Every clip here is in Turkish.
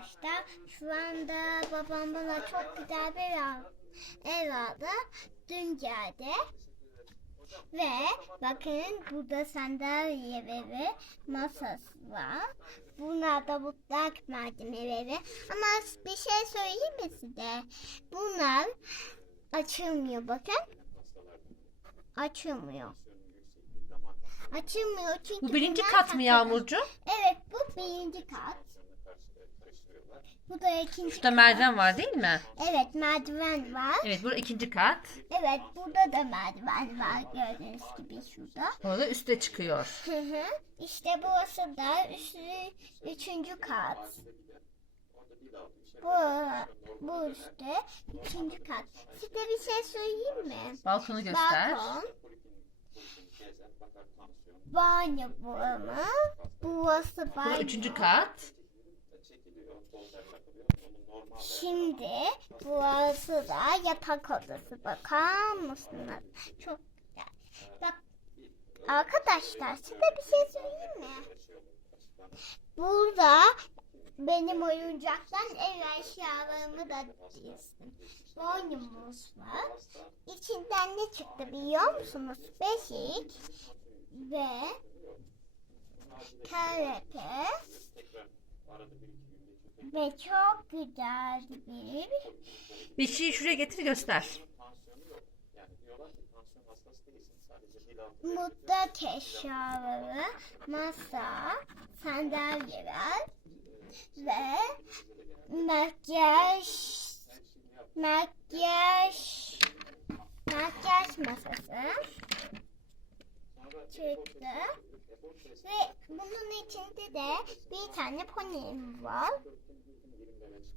arkadaşlar şu anda babam bana çok güzel bir ev, ev aldı. Dün geldi. Ve bakın burada sandalye ve masası var. Bunlar da mutlak malzemeleri. Ama bir şey söyleyeyim mi size? Bunlar açılmıyor bakın. Açılmıyor. Açılmıyor çünkü Bu birinci kat mı. Yağmurcu? Evet bu birinci kat. Bu da ikinci Şurada merdiven var değil mi? Evet merdiven var. Evet bu ikinci kat. Evet burada da merdiven var gördüğünüz gibi şurada. Orada üste çıkıyor. Hı hı. İşte burası da üstü, üçüncü kat. Bu, bu üstte üçüncü kat. Size bir şey söyleyeyim mi? Balkonu göster. Balkon. Banyo buramı. Burası Bu banyo. üçüncü kat. Şimdi burası da yatak odası. Bakar mısınız? Çok güzel. Bak arkadaşlar size bir şey söyleyeyim mi? Burada benim oyuncaktan ev eşyalarımı da dizdim. Boynumuz var. İçinden ne çıktı biliyor musunuz? Beşik ve kanepe ve çok güzel bir Beşiği şuraya getir göster. mutfak eşyaları, masa, sandalyeler ve makyaj makyaj makyaj masası çıktı ve bunun içinde de bir tane ponim var.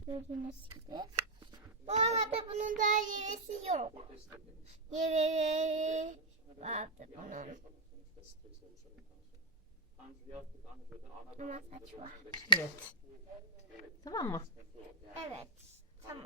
Gördüğünüz gibi. Bu arada bunun daha yerisi yok. Yeri vardı bunun. Ama saç var. Evet. Tamam mı? evet tamam